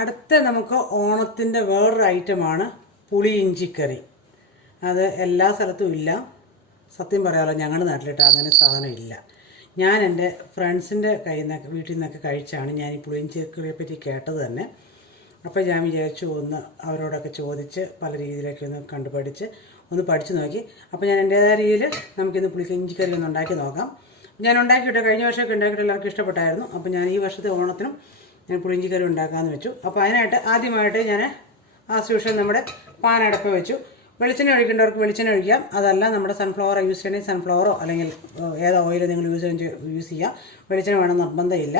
അടുത്ത നമുക്ക് ഓണത്തിൻ്റെ വേറൊരു ഐറ്റമാണ് പുളി ഇഞ്ചിക്കറി. അത് എല്ലാ സ്ഥലത്തും ഇല്ല. സത്യം പറയാമല്ലോ, ഞങ്ങളുടെ നാട്ടിലിട്ട് അങ്ങനെ സാധനം ഇല്ല. ഞാൻ എൻ്റെ ഫ്രണ്ട്സിൻ്റെ കയ്യിൽ നിന്നൊക്കെ വീട്ടിൽ നിന്നൊക്കെ കഴിച്ചാണ് ഞാൻ ഈ പുളി ഇഞ്ചിക്കറിയെ പറ്റി കേട്ടത് തന്നെ. അപ്പോൾ ഞാൻ വിചാരിച്ചു ഒന്ന് അവരോടൊക്കെ ചോദിച്ച് പല രീതിയിലൊക്കെ ഒന്ന് കണ്ടുപഠിച്ച് ഒന്ന് പഠിച്ചു നോക്കി. അപ്പോൾ ഞാൻ എൻ്റേതായ രീതിയിൽ നമുക്കിന്ന് പുളി ഇഞ്ചിക്കറി ഒന്ന് ഉണ്ടാക്കി നോക്കാം. ഞാൻ ഉണ്ടാക്കിയിട്ട് കഴിഞ്ഞ വർഷമൊക്കെ ഉണ്ടാക്കിയിട്ട് എല്ലാവർക്കും ഇഷ്ടപ്പെട്ടായിരുന്നു. അപ്പോൾ ഞാൻ ഈ വർഷത്തെ ഓണത്തിനും ഞാൻ പുളിയിഞ്ചിക്കറി ഉണ്ടാക്കാമെന്ന് വെച്ചു. അപ്പോൾ അതിനായിട്ട് ആദ്യമായിട്ട് ഞാൻ ആസ്യൂഷൻ നമ്മുടെ പാനടപ്പ് വെച്ചു. വെളിച്ചെണ്ണ ഒഴിക്കേണ്ടവർക്ക് വെളിച്ചെണ്ണ ഒഴിക്കാം. അതല്ല നമ്മുടെ സൺഫ്ലവർ യൂസ് ചെയ്യണമെങ്കിൽ സൺഫ്ലവറോ അല്ലെങ്കിൽ ഏത് ഓയിൽ നിങ്ങൾ യൂസ് ചെയ്യുക. വെളിച്ചെണ്ണ വേണം നിർബന്ധമില്ല.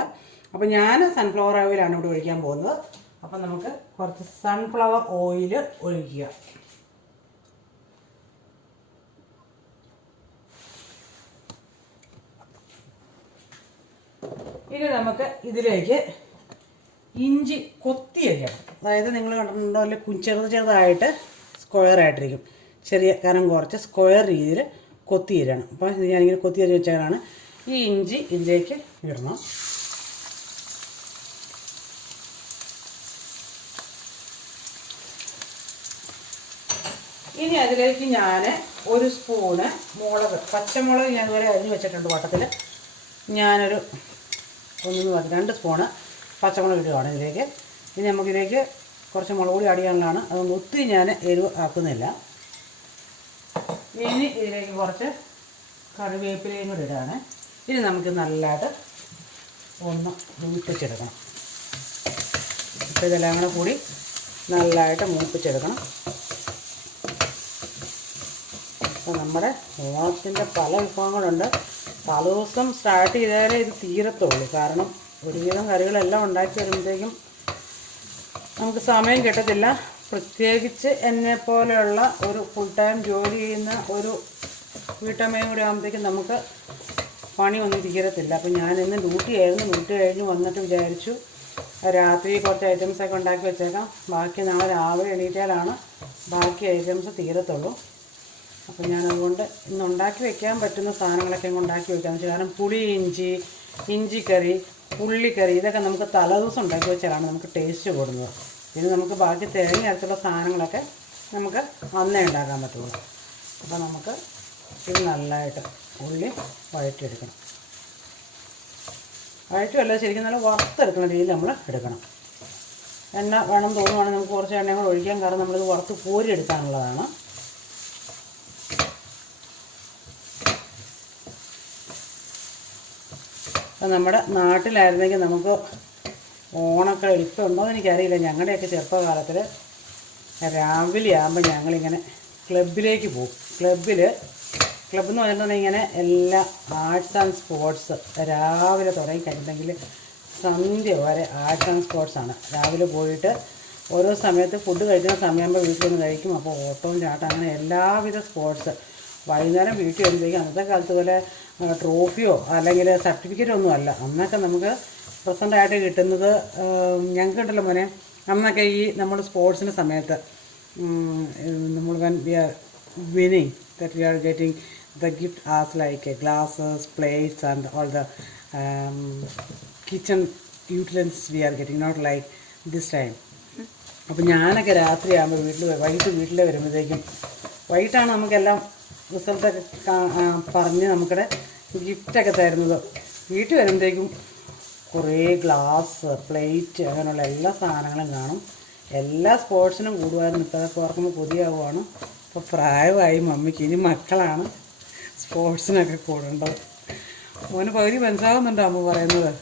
അപ്പോൾ ഞാൻ സൺഫ്ലവർ ഓയിലാണ് ഇവിടെ ഒഴിക്കാൻ പോകുന്നത്. അപ്പം നമുക്ക് കുറച്ച് സൺഫ്ലവർ ഓയിൽ ഒഴിക്കുക. ഇനി നമുക്ക് ഇതിലേക്ക് ഇഞ്ചി കൊത്തി അരിയണം. അതായത് നിങ്ങൾ കണ്ടിട്ടുണ്ടോ, അല്ലെ ചെറുതായിട്ട് സ്ക്വയറായിട്ടിരിക്കും. ചെറിയ കനം കുറച്ച് സ്ക്വയർ രീതിയിൽ കൊത്തി അരിയണം. അപ്പോൾ ഇത് ഞാനിങ്ങനെ കൊത്തി അരി വെച്ചാലാണ് ഈ ഇഞ്ചി ഇതിലേക്ക് ഇടണം. ഇനി അതിലേക്ക് ഞാൻ ഒരു സ്പൂണ് മുളക്, പച്ചമുളക് ഞാൻ ഇതുവരെ അരിഞ്ഞ് വെച്ചിട്ടുണ്ട് വട്ടത്തിൽ. ഞാനൊരു 2 സ്പൂണ് പച്ചമുളക് ഇടുകയാണ് ഇതിലേക്ക്. ഇനി നമുക്കിതിലേക്ക് കുറച്ച് മുളക് പൊടി ആഡ് ചെയ്യാനുള്ളതാണ്. അതുകൊണ്ട് ഒത്തിരി ഞാൻ എരിവ് ആക്കുന്നില്ല. ഇനി ഇതിലേക്ക് കുറച്ച് കറിവേപ്പിലയും കൂടി ഇടുകയാണ്. ഇനി നമുക്ക് നല്ലതായിട്ട് ഒന്ന് മൂപ്പിച്ചെടുക്കണം. ഇപ്പോൾ ഇതെല്ലാം കൂടെ കൂടി നല്ലതായിട്ട് മൂപ്പിച്ചെടുക്കണം. അപ്പോൾ നമ്മുടെ ഓണത്തിൻ്റെ പല വിഭവങ്ങളുണ്ട്. തലേദിവസം സ്റ്റാർട്ട് ചെയ്താലേ ഇത് തീരത്തുള്ളൂ. കാരണം ഒരുവിധം കറികളെല്ലാം ഉണ്ടാക്കി വരുമ്പോഴത്തേക്കും നമുക്ക് സമയം കിട്ടത്തില്ല. പ്രത്യേകിച്ച് എന്നെപ്പോലെയുള്ള ഒരു ഫുൾ ടൈം ജോലി ചെയ്യുന്ന ഒരു വീട്ടമ്മയും കൂടി ആകുമ്പോഴത്തേക്കും നമുക്ക് പണിയൊന്നും തീരത്തില്ല. അപ്പം ഞാൻ ഇന്ന് ഡ്യൂട്ടി കഴിഞ്ഞ് വന്നിട്ട് വിചാരിച്ചു രാത്രി കുറച്ച് ഐറ്റംസൊക്കെ ഉണ്ടാക്കി വെച്ചേക്കാം. ബാക്കി നാളെ രാവിലെ എണീറ്റാലാണ് ബാക്കി ഐറ്റംസ് തീരത്തുള്ളൂ. അപ്പം ഞാനതുകൊണ്ട് ഇന്ന് ഉണ്ടാക്കി വെക്കാൻ പറ്റുന്ന സാധനങ്ങളൊക്കെ ഉണ്ടാക്കി വെക്കാമെന്ന് വെച്ചാൽ, കാരണം പുളി ഇഞ്ചിക്കറി, ഉള്ളിക്കറി ഇതൊക്കെ നമുക്ക് തലേദിവസം ഉണ്ടാക്കി വെച്ചാലാണ് നമുക്ക് ടേസ്റ്റ് കൂടുന്നത്. ഇത് നമുക്ക് ബാക്കി തേങ്ങ അരച്ചുള്ള സാധനങ്ങളൊക്കെ നമുക്ക് അന്നേ ഉണ്ടാക്കാൻ പറ്റുള്ളൂ. അപ്പോൾ നമുക്ക് ഇത് നല്ലതായിട്ട് ഉള്ളി വഴറ്റിയെടുക്കണം. വഴറ്റുമല്ല, ശരിക്കും നല്ല വറുത്തെടുക്കുന്ന രീതിയിൽ നമ്മൾ എടുക്കണം. എണ്ണ വേണം തോന്നുവാണെങ്കിൽ നമുക്ക് കുറച്ച് എണ്ണയും കൂടെ ഒഴിക്കാം. കാരണം നമ്മളിത് വറുത്ത് കോരി എടുക്കാനുള്ളതാണ്. നമ്മുടെ നാട്ടിലായിരുന്നെങ്കിൽ നമുക്ക് ഓണക്കളി ഇപ്പോൾ ഉണ്ടോയെന്ന് എനിക്കറിയില്ല. ഞങ്ങളുടെയൊക്കെ ചെറുപ്പകാലത്തിൽ രാവിലെ ആകുമ്പോൾ ഞങ്ങളിങ്ങനെ ക്ലബിലേക്ക് പോകും. ക്ലബ്ബെന്ന് പറഞ്ഞിട്ടുണ്ടെങ്കിൽ ഇങ്ങനെ എല്ലാ ആർട്സ് ആൻഡ് സ്പോർട്സ് രാവിലെ തുടങ്ങി കഴിഞ്ഞിട്ടുണ്ടെങ്കിൽ സന്ധ്യ വരെ ആർട്സ് ആൻഡ് സ്പോർട്സാണ്. രാവിലെ പോയിട്ട് ഓരോ സമയത്ത് ഫുഡ് കഴിക്കുന്ന സമയമാകുമ്പോൾ വീട്ടിൽ നിന്ന് കഴിക്കും. അപ്പോൾ ഓട്ടവും ചാട്ടം അങ്ങനെ എല്ലാവിധ സ്പോർട്സ്. വൈകുന്നേരം വീട്ടിൽ വരുമ്പോഴേക്കും അന്നത്തെ കാലത്ത് പോലെ ട്രോഫിയോ അല്ലെങ്കിൽ സർട്ടിഫിക്കറ്റോ ഒന്നും അല്ല. അന്നൊക്കെ നമുക്ക് പ്രസൻ്റായിട്ട് കിട്ടുന്നത്, ഞങ്ങൾക്ക് കിട്ടില്ല മോനെ, അന്നൊക്കെ ഈ നമ്മൾ സ്പോർട്സിൻ്റെ സമയത്ത് നമ്മൾ we are winning that we are getting the gift as like glasses, plates and all the kitchen utilities we are getting, not like this time. അപ്പോൾ ഞാനൊക്കെ രാത്രിയാകുമ്പോൾ വൈകിട്ട് വീട്ടിൽ വരുമ്പോഴത്തേക്കും, വൈകിട്ടാണ് നമുക്കെല്ലാം റിസൾട്ടൊക്കെ പറഞ്ഞ് നമുക്കിടെ ഗിഫ്റ്റൊക്കെ തരുന്നത്. വീട്ടിൽ വരുമ്പോഴത്തേക്കും കുറേ ഗ്ലാസ്, പ്ലേറ്റ് അങ്ങനെയുള്ള എല്ലാ സാധനങ്ങളും കാണും. എല്ലാ സ്പോർട്സിനും കൂടുമായിരുന്നു. ഇപ്പോൾ അതൊക്കെ ഓർക്കുമ്പോൾ കൊതിയാവുകയാണ്. ഇപ്പോൾ പ്രായമായി മമ്മിക്ക്, ഇനി മക്കളാണ് സ്പോർട്സിനൊക്കെ കൂടേണ്ടത്. മോന് പകുതി മനസ്സിലാവുന്നുണ്ടോ അമ്മ പറയുന്നത്?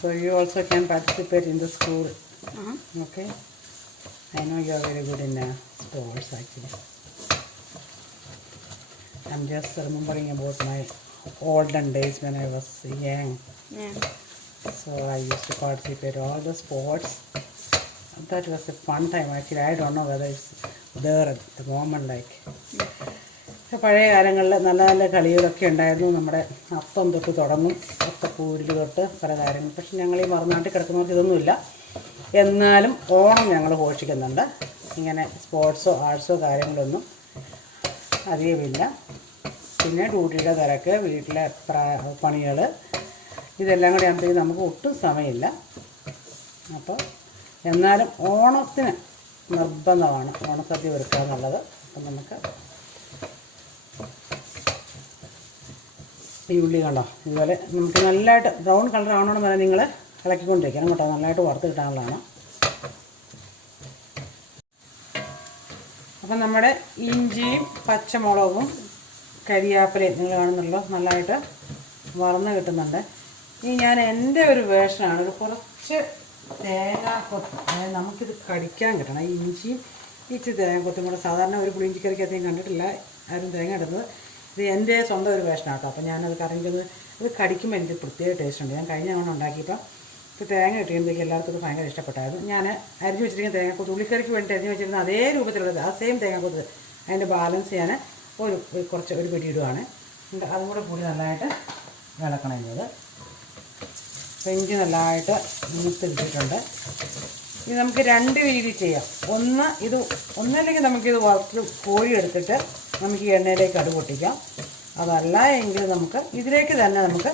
So you also can participate in the school. Okay. I know you are very good in sports actually. I'm just remembering about my olden days when I was young. Yeah. So I used to participate in all the sports. That was a fun time actually. I don't know whether it's there at the moment like. പഴയ കാലങ്ങളിൽ നല്ല നല്ല കളികളൊക്കെ ഉണ്ടായിരുന്നു. നമ്മുടെ അപ്പം തൊട്ട് തുടങ്ങും, അത്തപ്പൂരിൽ തൊട്ട് പല കാര്യങ്ങൾ. പക്ഷെ ഞങ്ങൾ ഈ മറുനാട്ടിൽ കിടക്കുന്നവർക്ക് ഇതൊന്നുമില്ല. എന്നാലും ഓണം ഞങ്ങൾ ഘോഷിക്കുന്നുണ്ട്. ഇങ്ങനെ സ്പോർട്സോ ആർട്സോ കാര്യങ്ങളൊന്നും അധികമില്ല. പിന്നെ ഡ്യൂട്ടിയുടെ തിരക്ക്, വീട്ടിലെ പണികൾ, ഇതെല്ലാം കൂടി ആകുമ്പോഴത്തേക്കും നമുക്ക് ഒട്ടും സമയമില്ല. അപ്പോൾ എന്നാലും ഓണത്തിന് നിർബന്ധമാണ് ഓണസദ്യ ഒരുക്കുക എന്നുള്ളത്. അപ്പം നമുക്ക് ഈ ഉള്ളി കണ്ടോ ഇതുപോലെ നമുക്ക് നല്ലതായിട്ട് ബ്രൗൺ കളർ ആവണമെന്ന് പറഞ്ഞാൽ നിങ്ങൾ ഇളക്കിക്കൊണ്ടിരിക്കണം കേട്ടോ, നല്ലതായിട്ട് വറുത്ത് കിട്ടാനുള്ളതാണ്. അപ്പം നമ്മുടെ ഇഞ്ചിയും പച്ചമുളകും കരിയാപ്പിലയും നിങ്ങൾ കാണുന്നുണ്ടല്ലോ നല്ലതായിട്ട് വറന്ന് കിട്ടുന്നുണ്ട്. ഇനി ഞാൻ എൻ്റെ ഒരു വേർഷനാണ്, ഒരു കുറച്ച് തേങ്ങാക്കൊത്ത്, അതായത് നമുക്കിത് കടിക്കാൻ കിട്ടണം. ഈ ഇഞ്ചിയും ഇച്ചിരി തേങ്ങാക്കൊത്തും കൂടെ സാധാരണ ഒരു പുളിയിഞ്ചിക്കറിക്കകത്തേയും കണ്ടിട്ടില്ല ആരും തേങ്ങ ഇടുന്നത്. ഇത് എൻ്റെ സ്വന്തം ഒരു വേഷനാട്ടോ. അപ്പോൾ ഞാനത് കറിക്കുന്നത് ഇത് കടിക്കുമ്പോൾ എനിക്ക് പ്രത്യേക ടേസ്റ്റ് ഉണ്ട്. ഞാൻ കഴിഞ്ഞ തവണ ഉണ്ടാക്കിയപ്പോൾ ഇപ്പോൾ തേങ്ങ കിട്ടിയപ്പോഴത്തേക്ക് എല്ലാവർക്കും ഇത് ഭയങ്കര ഇഷ്ടപ്പെട്ടായിരുന്നു. ഞാൻ അരിഞ്ഞ് വെച്ചിരിക്കുന്ന തേങ്ങാക്കൊത്ത് ഉള്ളിക്കറിക്ക് വേണ്ടി അരിഞ്ഞ് വെച്ചിരുന്ന അതേ രൂപത്തിലുള്ളത് ആ സെയിം തേങ്ങാക്കൊത്ത് അതിൻ്റെ ബാലൻസ് ഞാൻ ഒരു പിടി ഇടുവാണ്. അതും കൂടെ കൂടി നല്ലതായിട്ട് ഇളക്കണം എന്നത്. അപ്പോൾ ഇഞ്ചി നല്ലതായിട്ട് മൂത്തിരിച്ചിട്ടുണ്ട്. ഇത് നമുക്ക് രണ്ട് രീതി ചെയ്യാം. ഒന്നല്ലെങ്കിൽ നമുക്കിത് വറുത്ത് കോഴി എടുത്തിട്ട് നമുക്ക് ഈ എണ്ണയിലേക്ക് കടുക് പൊട്ടിക്കാം. അതല്ല എങ്കിൽ നമുക്ക് ഇതിലേക്ക് തന്നെ നമുക്ക്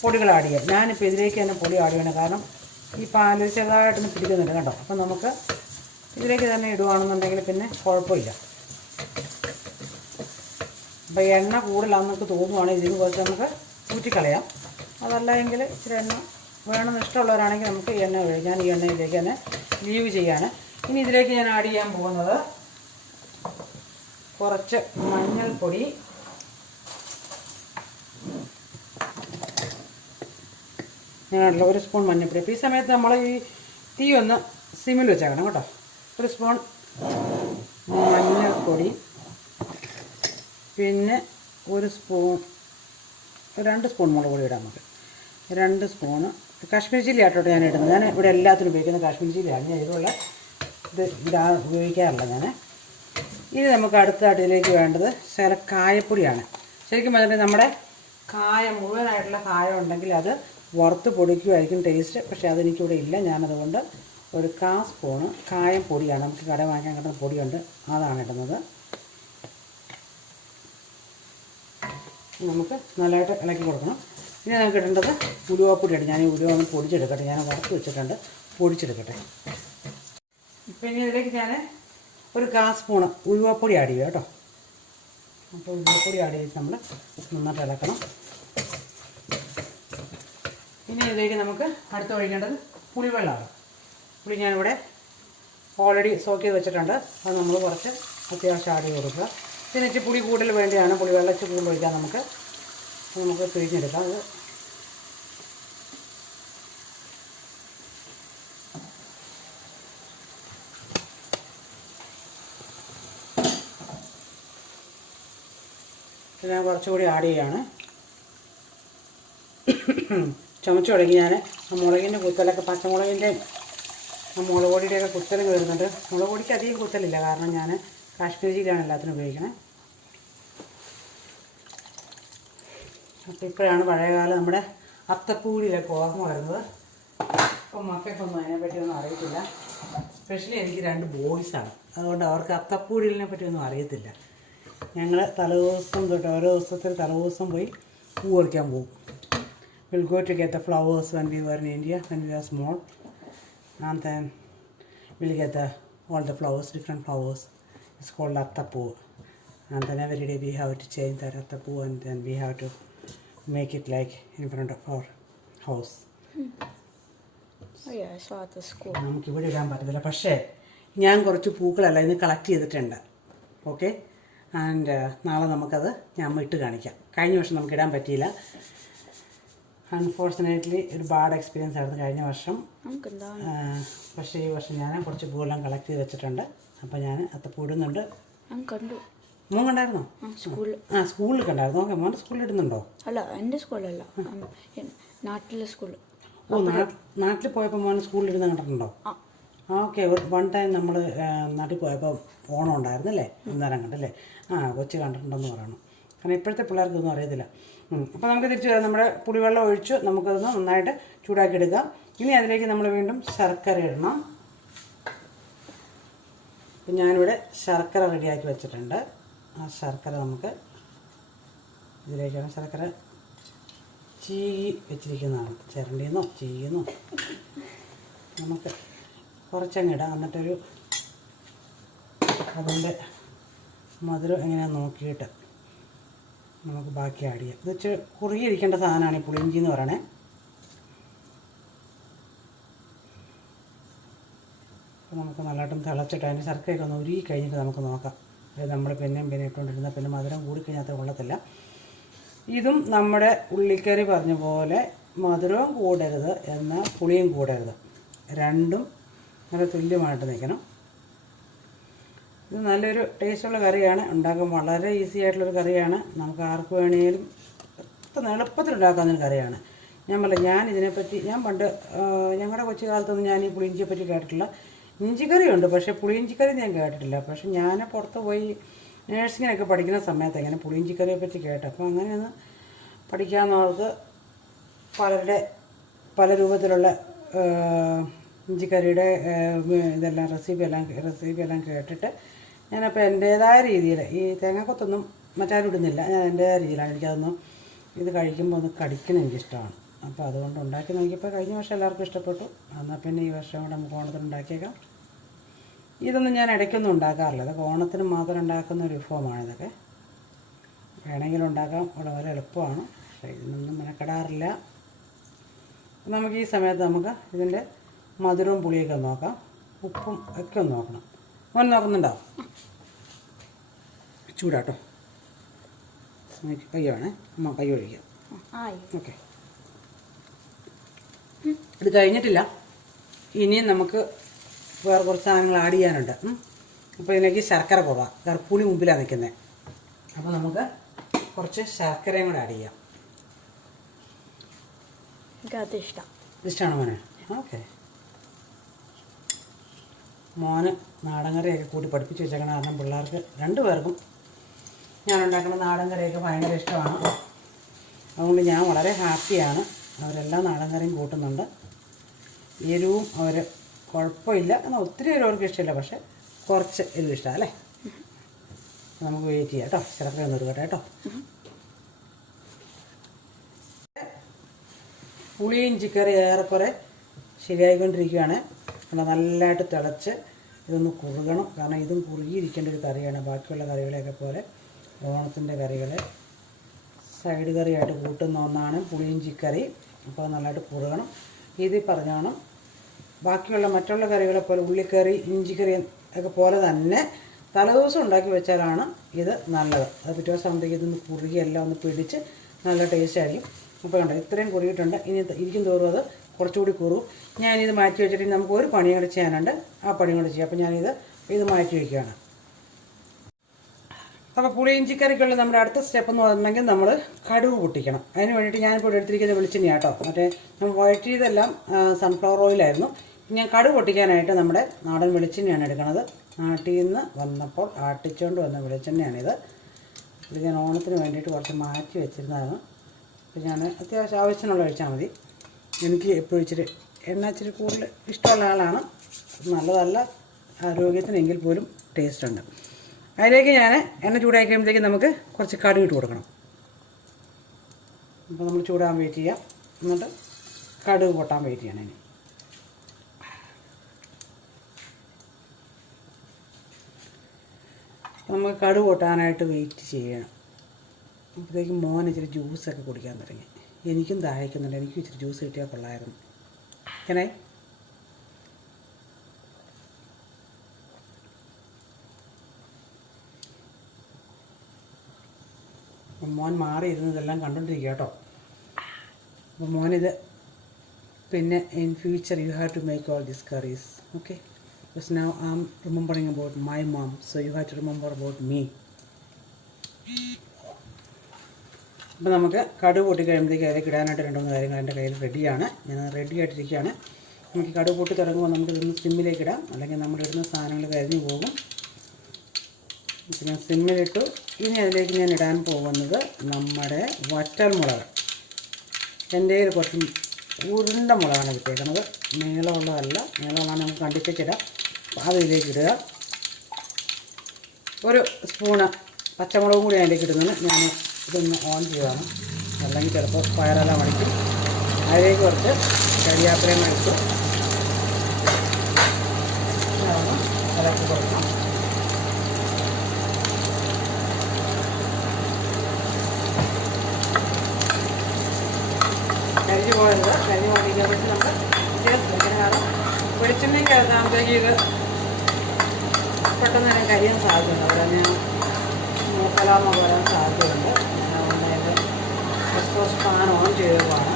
പൊടികൾ ആഡ് ചെയ്യാം. ഞാനിപ്പോൾ ഇതിലേക്ക് തന്നെ പൊടി ആഡ് ചെയ്യണം, കാരണം ഈ പാല് ചെറുതായിട്ടൊന്ന് പിടിക്കുന്നുണ്ട് കേട്ടോ. അപ്പം നമുക്ക് ഇതിലേക്ക് തന്നെ ഇടുകയാണെന്നുണ്ടെങ്കിൽ പിന്നെ കുഴപ്പമില്ല. അപ്പോൾ എണ്ണ കൂടുതലാണെന്നൊക്കെ തോന്നുവാണെങ്കിൽ ഇതിന് കുറച്ച് നമുക്ക് ഊറ്റിക്കളയാം. അതല്ല എങ്കിൽ ഇച്ചിരി എണ്ണ വേണമെന്ന് ഇഷ്ടമുള്ളവരാണെങ്കിൽ നമുക്ക് ഈ എണ്ണ ഞാൻ ഈ എണ്ണയിലേക്ക് തന്നെ ലീവ് ചെയ്യാണ്. ഇനി ഇതിലേക്ക് ഞാൻ ആഡ് ചെയ്യാൻ പോകുന്നത് കുറച്ച് മഞ്ഞൾപ്പൊടി, ഞാനുള്ള 1 സ്പൂൺ മഞ്ഞൾപ്പൊടി. അപ്പോൾ ഈ സമയത്ത് നമ്മൾ ഈ തീ ഒന്ന് സിമ്മിൽ വെച്ചേക്കണം കേട്ടോ. 1 സ്പൂൺ മഞ്ഞൾപ്പൊടി, പിന്നെ 2 സ്പൂൺ മുളക് പൊടി ഇടാം നമുക്ക്. 2 സ്പൂണ് കാശ്മീരി ചില്ലി ആട്ടോട്ട് ഞാൻ ഇടുന്നത്. ഞാൻ ഇവിടെ എല്ലാത്തിനും ഉപയോഗിക്കുന്ന കാശ്മീരി ചില്ലിയാണ്. ഞാൻ ഇതിലുള്ള ഉപയോഗിക്കാറില്ല ഞാൻ. ഇനി നമുക്ക് അടുത്തായിട്ട് ഇതിലേക്ക് വേണ്ടത് കായപ്പൊടിയാണ്. ശരിക്കും പറഞ്ഞിട്ട് നമ്മുടെ മുഴുവനായിട്ടുള്ള കായം ഉണ്ടെങ്കിൽ അത് വറുത്ത് പൊടിക്കുമായിരിക്കും ടേസ്റ്റ്. പക്ഷേ അതെനിക്കിവിടെ ഇല്ല. ഞാനതുകൊണ്ട് 1/4 സ്പൂണ് കായം പൊടിയാണ്, നമുക്ക് കട വാങ്ങിക്കാൻ കിട്ടുന്ന പൊടിയുണ്ട്, അതാണ് ഇടുന്നത്. നമുക്ക് നല്ലതായിട്ട് ഇളക്കി കൊടുക്കണം. ഇനി നമുക്ക് ഇടേണ്ടത് ഉലുവാപ്പൊടിയാണ്. ഞാൻ ഈ ഉലുവ ഒന്ന് പൊടിച്ചെടുക്കട്ടെ. ഞാൻ വറുത്ത് വെച്ചിട്ടുണ്ട്, പൊടിച്ചെടുക്കട്ടെ. ഇപ്പം ഇനി ഇതിലേക്ക് ഞാൻ 1/4 സ്പൂണ് ഉലുവാപ്പൊടി ആഡ് ചെയ്യുക കേട്ടോ. അപ്പോൾ ഉലുവാപ്പൊടി ആഡ് ചെയ്ത് നമ്മൾ നന്നായിട്ട് ഇളക്കണം. ഇനി ഇതിലേക്ക് നമുക്ക് അടുത്ത് ഒഴിക്കേണ്ടത് പുളിവെള്ളമാണ്. പുളി ഞാനിവിടെ ഓൾറെഡി സോക്ക് ചെയ്ത് വെച്ചിട്ടുണ്ട്. അത് നമ്മൾ കുറച്ച് അത്യാവശ്യം ആഡ് ചെയ്ത് കൊടുക്കുക. പിന്നെ ഇച്ചിരി പുളി കൂടുതൽ വേണ്ടിയാണ്, പുളിവെള്ളം ഇച്ചിരി കൂടുതൽ ഒഴിക്കാം. നമുക്ക് പിഴിഞ്ഞെടുക്കാം. അത് ഞാൻ കുറച്ചുകൂടി ആഡ് ചെയ്യാണ്. ചുമച്ച് തുടങ്ങി ഞാൻ മുളകിൻ്റെ കുത്തലൊക്കെ, പച്ചമുളകിൻ്റെ മുളക് പൊടിയുടെയൊക്കെ കുത്തൽ വരുന്നുണ്ട്. മുളക് പൊടിക്ക് അധികം കുത്തലില്ല, കാരണം ഞാൻ കാശ്മീരി ചില്ലിയാണ് എല്ലാത്തിനും ഉപയോഗിക്കണേ. അപ്പോൾ ഇപ്പോഴാണ് പഴയകാലം നമ്മുടെ അത്തപ്പൂടിയിലൊക്കെ ഓർമ്മ വരുന്നത്. അപ്പം മക്കൾക്കൊന്നും അതിനെപ്പറ്റിയൊന്നും അറിയത്തില്ല. സ്പെഷ്യലി എനിക്ക് 2 ബോയ്സാണ്, അതുകൊണ്ട് അവർക്ക് അത്തപ്പൂടിലിനെ പറ്റിയൊന്നും അറിയത്തില്ല. ഞങ്ങൾ തലേദിവസം തൊട്ട് ഓരോ ദിവസത്തിൽ തലേദിവസം പോയി പൂ പറിക്കാൻ പോകും. We'll go to get the flowers when we were in India, when we were small. And then we'll get all the flowers, different flowers. It's called attapu. And then every day we have to change that attapu, and then we have to make it like in front of our house. Oh yeah, I saw at the school. നമുക്ക് ഇവിടെ ഇടാൻ പറ്റത്തില്ല, പക്ഷേ ഞാൻ കുറച്ച് പൂക്കളെല്ലാം ഇന്ന് collect ചെയ്തിട്ടുണ്ട്. Okay, and നാളെ നമുക്കത് ഞാൻ ഇട്ട് കാണിക്കാം. കഴിഞ്ഞ വർഷം നമുക്ക് ഇടാൻ പറ്റിയില്ല. അൺഫോർച്ചുനേറ്റ്ലി ഒരു ബാഡ് എക്സ്പീരിയൻസ് ആയിരുന്നു കഴിഞ്ഞ വർഷം. പക്ഷേ ഈ വർഷം ഞാൻ കുറച്ച് പൂവെല്ലാം കളക്ട് ചെയ്ത് വെച്ചിട്ടുണ്ട്. അപ്പോൾ ഞാൻ അത്തപ്പൂ ഇടുന്നുണ്ട്. മോൻ കണ്ടായിരുന്നോ? സ്കൂളിൽ കണ്ടായിരുന്നു. ഓക്കെ, മോൻ്റെ സ്കൂളിൽ ഇടുന്നുണ്ടോ? അല്ല, എൻ്റെ സ്കൂളല്ല, നാട്ടിലെ സ്കൂൾ. ഓ, നാട്ടിൽ പോയപ്പോൾ മോൻ സ്കൂളിൽ ഇരുന്ന് കണ്ടിട്ടുണ്ടോ? ഓക്കെ, 1 ടൈം നമ്മൾ നാട്ടിൽ പോയപ്പോൾ ഓണം ഉണ്ടായിരുന്നല്ലേ, അന്നേരം കണ്ടല്ലേ. കൊച്ചു കണ്ടിട്ടുണ്ടെന്ന് പറയണം, കാരണം ഇപ്പോഴത്തെ പിള്ളേർക്കൊന്നും അറിയത്തില്ല. അപ്പോൾ നമുക്ക് തിരിച്ച് വരാം. നമ്മുടെ പുളിവെള്ളം ഒഴിച്ച് നമുക്കതൊന്ന് നന്നായിട്ട് ചൂടാക്കി എടുക്കാം. ഇനി അതിലേക്ക് നമ്മൾ വീണ്ടും ശർക്കര ഇടണം. അപ്പം ഞാനിവിടെ ശർക്കര റെഡിയാക്കി വെച്ചിട്ടുണ്ട്. ആ ശർക്കര നമുക്ക് ഇതിലേക്കാണ്. ശർക്കര ചീകി വെച്ചിരിക്കുന്നതാണ്. ചിരണ്ടിന്നോ ചീയെന്നോ നമുക്ക് കുറച്ചങ്ങിടാം. എന്നിട്ടൊരു അതിൻ്റെ മധുരം എങ്ങനെയാണെന്ന് നോക്കിയിട്ട് നമുക്ക് ബാക്കി ആഡ് ചെയ്യാം. ഇത് ഇച്ചിരി കുറുകിയിരിക്കേണ്ട സാധനമാണ് ഈ പുളിയിഞ്ചി എന്ന് പറയണേ. അപ്പോൾ നമുക്ക് നല്ലതായിട്ടും തിളച്ചിട്ട് അതിൻ്റെ ശർക്കരയൊക്കെ ഒന്ന് ഉരുകി കഴിഞ്ഞിട്ട് നമുക്ക് നോക്കാം. അത് നമ്മൾ പിന്നെയും ഇട്ടുകൊണ്ടിരുന്നാൽ പിന്നെ മധുരം കൂടിക്കഴിഞ്ഞാൽ അത്ര കൊള്ളത്തില്ല. ഇതും നമ്മുടെ ഉള്ളിക്കറി പറഞ്ഞ പോലെ മധുരവും കൂടരുത് എന്നാൽ പുളിയും കൂടരുത്, രണ്ടും നല്ല തുല്യമായിട്ട് നിൽക്കണം. ഇത് നല്ലൊരു ടേസ്റ്റുള്ള കറിയാണ്. ഉണ്ടാക്കാൻ വളരെ ഈസി ആയിട്ടുള്ളൊരു കറിയാണ്. നമുക്ക് ആർക്ക് വേണമെങ്കിലും എളുപ്പത്തിൽ ഉണ്ടാക്കാവുന്നൊരു കറിയാണ്. ഞാൻ ഇതിനെപ്പറ്റി പണ്ട് ഞങ്ങളുടെ കൊച്ചു കാലത്തൊന്നും ഞാൻ ഈ പുളിയിഞ്ചിയെ പറ്റി കേട്ടിട്ടില്ല. ഇഞ്ചിക്കറിയുണ്ട്, പക്ഷേ പുളിയിഞ്ചിക്കറി ഞാൻ കേട്ടിട്ടില്ല. പക്ഷെ ഞാൻ പുറത്ത് പോയി നേഴ്സിങ്ങിനൊക്കെ പഠിക്കുന്ന സമയത്ത് ഇങ്ങനെ പുളിയിഞ്ചിക്കറിയെ പറ്റി കേട്ടു. അപ്പോൾ അങ്ങനെയൊന്ന് പഠിക്കാമെന്നവർക്ക് പല രൂപത്തിലുള്ള ഇഞ്ചിക്കറിയുടെ ഇതെല്ലാം റെസിപ്പിയെല്ലാം കേട്ടിട്ട് ഞാനപ്പോൾ എൻ്റേതായ രീതിയിൽ ഈ തേങ്ങാക്കൊത്തൊന്നും മറ്റാരും ഇടുന്നില്ല. ഞാൻ എൻ്റേതായ രീതിയിലാണ് എനിക്കതൊന്നും ഇത് കഴിക്കുമ്പോൾ ഒന്ന് കടിക്കണം എനിക്കിഷ്ടമാണ്. അപ്പോൾ അതുകൊണ്ട് ഉണ്ടാക്കി നോക്കിയപ്പോൾ കഴിഞ്ഞ വർഷം എല്ലാവർക്കും ഇഷ്ടപ്പെട്ടു. എന്നാൽ പിന്നെ ഈ വർഷം കൂടെ നമുക്ക് ഓണത്തിന് ഉണ്ടാക്കിയേക്കാം. ഇതൊന്നും ഞാൻ ഇടയ്ക്കൊന്നും ഉണ്ടാക്കാറില്ല. അതൊക്കെ ഓണത്തിന് മാത്രം ഉണ്ടാക്കുന്ന ഒരു വിഭവമാണ്. ഇതൊക്കെ വേണമെങ്കിലും ഉണ്ടാക്കാം, വളരെ എളുപ്പമാണ്. പക്ഷേ ഇതിനൊന്നും മെനക്കെടാറില്ല. നമുക്ക് ഈ സമയത്ത് നമുക്ക് ഇതിൻ്റെ മധുരവും പുളിയൊക്കെ നോക്കാം, ഉപ്പും ഒക്കെ ഒന്ന് നോക്കണം. മോൻ നോക്കുന്നുണ്ടോ? ചൂടാട്ടോ, കൈ വേണേ, അമ്മ കൈ ഒഴിക്കാം. ഓക്കെ, ഇത് കഴിഞ്ഞിട്ടില്ല. ഇനിയും നമുക്ക് വേറെ കുറച്ച് സാധനങ്ങൾ ആഡ് ചെയ്യാനുണ്ട്. അപ്പോൾ ഇതിലേക്ക് ശർക്കര പോവാം. പുളി മുമ്പിലാണ് നിൽക്കുന്നത്. അപ്പോൾ നമുക്ക് കുറച്ച് ശർക്കരയും കൂടെ ആഡ് ചെയ്യാം. ഇഷ്ടമാണോ മോനെ? ഓക്കെ. മോന് നാടൻ കറിയൊക്കെ കൂട്ടി പഠിപ്പിച്ച് വെച്ചേക്കണം. കാരണം പിള്ളേർക്ക് 2 പേർക്കും ഞാൻ ഉണ്ടാക്കുന്ന നാടൻ കറിയൊക്കെ ഭയങ്കര ഇഷ്ടമാണ്. അതുകൊണ്ട് ഞാൻ വളരെ ഹാപ്പിയാണ്. അവരെല്ലാം നാടൻ കറിയും കൂട്ടുന്നുണ്ട്. എരിവും അവർ കുഴപ്പമില്ല, എന്നാൽ ഒത്തിരി എരിവ് അവർക്ക് ഇഷ്ടമില്ല. പക്ഷേ കുറച്ച് എരിവ് ഇഷ്ടമാണ് അല്ലേ? നമുക്ക് വെയിറ്റ് ചെയ്യാം കേട്ടോ. ശർക്കര ഒന്ന് എടുക്കട്ടെ കേട്ടോ. പുളിയിഞ്ചിക്കറി ഏറെക്കുറെ ശരിയായിക്കൊണ്ടിരിക്കുകയാണ്. നല്ലതായിട്ട് തിളച്ച് ഇതൊന്ന് കുറുകണം. കാരണം ഇതും കുറുകിയിരിക്കേണ്ട ഒരു കറിയാണ്. ബാക്കിയുള്ള കറികളെയൊക്കെ പോലെ ഓണത്തിൻ്റെ കറികൾ സൈഡ് കറിയായിട്ട് കൂട്ടുന്ന ഒന്നാണ് പുളിയിഞ്ചിക്കറി. അപ്പോൾ നല്ലതായിട്ട് കുറുകണം. ഇതിൽ പറഞ്ഞോണം ബാക്കിയുള്ള മറ്റുള്ള കറികളെ പോലെ ഉള്ളിക്കറി ഇഞ്ചിക്കറി ഒക്കെ പോലെ തന്നെ തലേദിവസം ഉണ്ടാക്കി വെച്ചാലാണ് ഇത് നല്ലത്. അത് പിറ്റേ ദിവസം ആകുമ്പോഴത്തേക്ക് ഇതൊന്ന് കുറുകി എല്ലാം ഒന്ന് പിടിച്ച് നല്ല ടേസ്റ്റ് ആയിരിക്കും. അപ്പോൾ കണ്ടോ, ഇത്രയും കുറുകിയിട്ടുണ്ട്. ഇനി ഇരിക്കും തോറും അത് കുറച്ചുകൂടി കുറും. ഞാനിത് മാറ്റി വെച്ചിട്ട് നമുക്ക് ഒരു പണിയും കൂടെ ചെയ്യാനുണ്ട്. ആ പണിയും കൂടെ ചെയ്യാം. അപ്പോൾ ഞാനിത് മാറ്റി വയ്ക്കുകയാണ്. അപ്പോൾ പുളിയിഞ്ചിക്കറിക്കുള്ള നമ്മുടെ അടുത്ത സ്റ്റെപ്പ് എന്ന് പറഞ്ഞിട്ടുണ്ടെങ്കിൽ നമ്മൾ കടുക് പൊട്ടിക്കണം. അതിന് വേണ്ടിയിട്ട് ഞാനിപ്പോൾ എടുത്തിരിക്കുന്നത് വെളിച്ചെണ്ണയാണ് കേട്ടോ. മറ്റേ നമ്മൾ വഴറ്റിയതെല്ലാം സൺഫ്ലവർ ഓയിലായിരുന്നു. ഞാൻ കടുക് പൊട്ടിക്കാനായിട്ട് നമ്മുടെ നാടൻ വെളിച്ചെണ്ണയാണ് എടുക്കുന്നത്. നാട്ടിൽ നിന്ന് വന്നപ്പോൾ ആട്ടിച്ചുകൊണ്ട് വന്ന വെളിച്ചെണ്ണയാണിത്. ഇത് ഞാൻ ഓണത്തിന് വേണ്ടിയിട്ട് കുറച്ച് മാറ്റി വെച്ചിരുന്നതാണ്. അപ്പോൾ ഞാൻ അത്യാവശ്യം ആവശ്യത്തിനുള്ള ഒഴിച്ചാൽ മതി. എനിക്ക് എപ്പോഴും എണ്ണ ഇച്ചിരി കൂടുതൽ ഇഷ്ടമുള്ള ആളാണ്. നല്ലതല്ല ആരോഗ്യത്തിനെങ്കിൽ പോലും ടേസ്റ്റ് ഉണ്ട്. അതിലേക്ക് ഞാൻ എണ്ണ ചൂടാക്കി കഴിയുമ്പോഴത്തേക്ക് നമുക്ക് കുറച്ച് കടുക് ഇട്ട് കൊടുക്കണം. അപ്പോൾ നമ്മൾ ചൂടാൻ വെയിറ്റ് ചെയ്യാം. എന്നിട്ട് കടുക് പൊട്ടാൻ വെയിറ്റ് ചെയ്യണം. ഇനി നമുക്ക് കടുക് പൊട്ടാനായിട്ട് വെയിറ്റ് ചെയ്യണം. അപ്പോഴത്തേക്കും മോൻ ഇച്ചിരി ജ്യൂസൊക്കെ കുടിക്കാൻ തുടങ്ങി. എനിക്കും ദാഹിക്കുന്നുണ്ട്. എനിക്കും ഇച്ചിരി ജ്യൂസ് കിട്ടിയാൽ കൊള്ളായിരുന്നു. ഏനായി മോൻ മാറിയിരുന്നതെല്ലാം കണ്ടുകൊണ്ടിരിക്കുക കേട്ടോ. അപ്പോൾ മോനിത് പിന്നെ in future you have to make all these curries, okay? Because now I am remembering about my mum, so you have to remember about me. അപ്പോൾ നമുക്ക് കടുക് പൊട്ടി കഴിയുമ്പോഴത്തേക്ക് അതിലേക്ക് ഇടാനായിട്ട് 2-3 കാര്യങ്ങൾ എൻ്റെ കയ്യിൽ റെഡിയാണ്. ഞാൻ റെഡി ആയിട്ടിരിക്കുകയാണ്. നമുക്ക് കടുക് പൊട്ടി തുടങ്ങുമ്പോൾ നമുക്ക് ഇതൊന്ന് സിമ്മിലേക്ക് ഇടാം, അല്ലെങ്കിൽ നമ്മളിടുന്ന സാധനങ്ങൾ കരിഞ്ഞു പോകും. ഞാൻ സിമ്മിലിട്ടു. ഇനി അതിലേക്ക് ഞാൻ ഇടാൻ പോകുന്നത് നമ്മുടെ വറ്റൽമുളക്. എൻ്റെ കയ്യിൽ കുറച്ച് ഉരുണ്ട മുളകാണ് കിട്ടിയേക്കുന്നത്. നീളമുള്ളതല്ല, നീളമുള്ളതാണ് നമുക്ക് കണ്ടിച്ചിടാം. അത് ഇതിലേക്ക് ഇടുക. 1 സ്പൂണ് പച്ചമുളകും കൂടി അതിലേക്ക് ഇടുന്നത്. ഞാൻ ഇതൊന്ന് ഓൺ ചെയ്യുകയാണ്. അല്ലെങ്കിൽ ചിലപ്പോൾ പയറെല്ലാം വടിക്കും. അതിലേക്ക് കുറച്ച് കരിയാപ്പിലയും ഇട്ട് ഇളക്കി കൊടുക്കണം. കരിഞ്ഞ് പോയത് കരിഞ്ഞ് പോകാൻ പറ്റി നമ്മൾ ചേർത്ത്. കാരണം വെളിച്ചെണ്ണയ്ക്ക് അകത്താകുമ്പോഴേക്ക് ഇത് പെട്ടെന്ന് തന്നെ കരിയാൻ സാധ്യതയുണ്ട്. അവിടെ ഞാൻ മൂക്കലാമ വരാൻ സാധ്യതയുണ്ട്. അതുകൊണ്ട് അതിൻ്റെ ഫസ്റ്റ് പാൻ ഓൺ ചെയ്തതാണ്.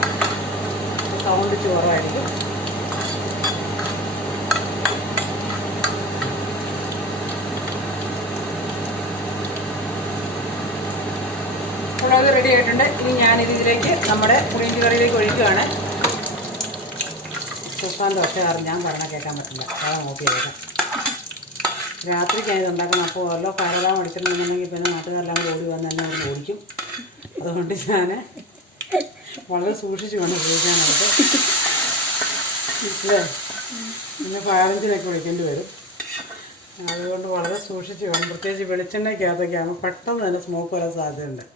സൗണ്ട് ചോറായിരിക്കും. ഇവിടെ അത് റെഡി ആയിട്ടുണ്ട്. ഇനി ഞാനിതിലേക്ക് നമ്മുടെ പുളിയിഞ്ചി കറിയിലേക്ക് ഒഴിക്കുകയാണ്. തുപ്പാൻ്റെ ഒറ്റ കാരണം ഞാൻ പറഞ്ഞാൽ കേൾക്കാൻ പറ്റില്ല. അതാണ് നോക്കി കേൾക്കാം. രാത്രിക്ക് ഇത് ഉണ്ടാക്കണം. അപ്പോൾ ഓരോ കരളാൻ അടിച്ചിട്ടുണ്ടെന്നുണ്ടെങ്കിൽ പിന്നെ നാട്ടുകാരെല്ലാം കൂടി ഓടി വന്ന് എന്നെ ഒന്ന് ഓടിക്കും. അതുകൊണ്ട് ഞാൻ വളരെ സൂക്ഷിച്ച് വേണം ഉപയോഗിക്കാനായിട്ട്. ഇല്ലേ, പിന്നെ 15 വിളിക്കേണ്ടി വരും. അതുകൊണ്ട് വളരെ സൂക്ഷിച്ച് വേണം. പ്രത്യേകിച്ച് വെളിച്ചെണ്ണയ്ക്കകത്തൊക്കെയാണ് പെട്ടെന്ന് തന്നെ സ്മോക്ക് വരാൻ സാധ്യതയുണ്ട്.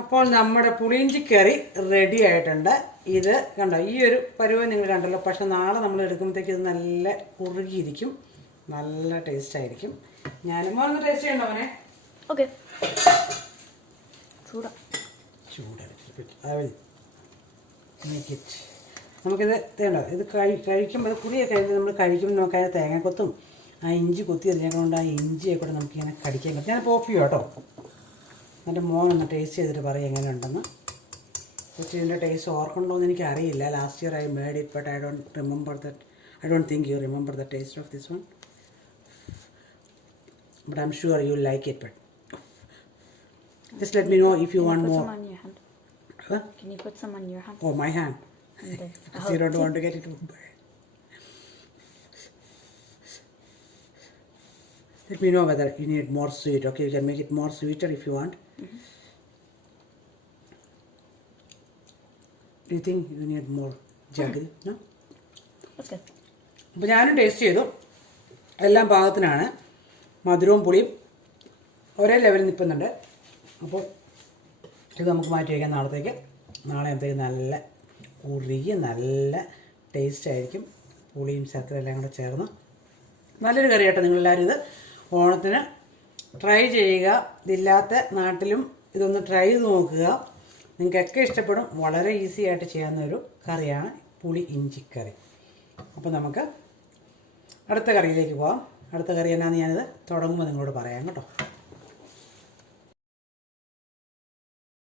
അപ്പോൾ നമ്മുടെ പുളിയിഞ്ചിക്കറി റെഡി ആയിട്ടുണ്ട്. ഇത് കണ്ടോ, ഈ ഒരു പരുവം നിങ്ങൾ കണ്ടല്ലോ. പക്ഷെ നാളെ നമ്മൾ എടുക്കുമ്പോഴത്തേക്ക് ഇത് നല്ല കുറുകിയിരിക്കും, നല്ല ടേസ്റ്റായിരിക്കും. ഞാനും ഒന്ന് ടേസ്റ്റ് ചെയ്യണ്ടോ അവനെ? ഓക്കെ. നമുക്കിത് വേണ്ടോ, ഇത് കഴിക്കുമ്പോൾ കുറിയൊക്കെ കഴിഞ്ഞ് നമ്മൾ കഴിക്കുമ്പോൾ നമുക്ക് അതിന് തേങ്ങക്കൊത്തും ആ ഇഞ്ചി കൊത്തി എറിഞ്ഞുകൊണ്ട് ആ ഇഞ്ചിയെ കൂടെ നമുക്കിങ്ങനെ കടിക്കാൻ പറ്റും. ഞാൻ ഓഫ് ചെയ്യും കേട്ടോ. എൻ്റെ മോനൊന്ന് ടേസ്റ്റ് ചെയ്തിട്ട് പറയും എങ്ങനെയുണ്ടെന്ന്. പക്ഷേ ഇതിൻ്റെ ടേസ്റ്റ് ഓർക്കണ്ടോ എന്ന് എനിക്കറിയില്ല. Last year I made it, but I don't think you remember the taste of this one. But I'm sure you'll like it. But just let me know if you want more. Put some on your hand. Huh? Can you put some on your hand? Oh, my hand. Because you don't want to get it bad. Let me know whether you need more sweet. Okay, you can make it more sweeter if you want. Do you think you need more jaggery? No? Okay. അപ്പോൾ ഞാനും taste ചെയ്തു. എല്ലാം പാകത്തിനാണ്. മധുരവും പുളിയും ഒരേ ലെവലിൽ നിൽക്കുന്നുണ്ട്. അപ്പോൾ ഇത് നമുക്ക് മാറ്റി വയ്ക്കാം നാളത്തേക്ക്. നാളെ ആകുമ്പോഴത്തേക്ക് നല്ല കുറുകി നല്ല ടേസ്റ്റായിരിക്കും. പുളിയും ശർക്കര എല്ലാം കൂടെ ചേർന്ന് നല്ലൊരു കറി കേട്ടോ. നിങ്ങളെല്ലാവരും ഇത് ഓണത്തിന് ട്രൈ ചെയ്യുക. ഇതില്ലാത്ത നാട്ടിലും ഇതൊന്ന് ട്രൈ ചെയ്ത് നോക്കുക. നിങ്ങൾക്കൊക്കെ ഇഷ്ടപ്പെടും. വളരെ ഈസി ആയിട്ട് ചെയ്യാവുന്ന ഒരു കറിയാണ് പുളി ഇഞ്ചിക്കറി. അപ്പോൾ നമുക്ക് അടുത്ത കറിയിലേക്ക് പോകാം. അടുത്ത കറി എന്നാന്ന് ഞാനിത് തുടങ്ങുമ്പോൾ നിങ്ങളോട് പറയാം കേട്ടോ.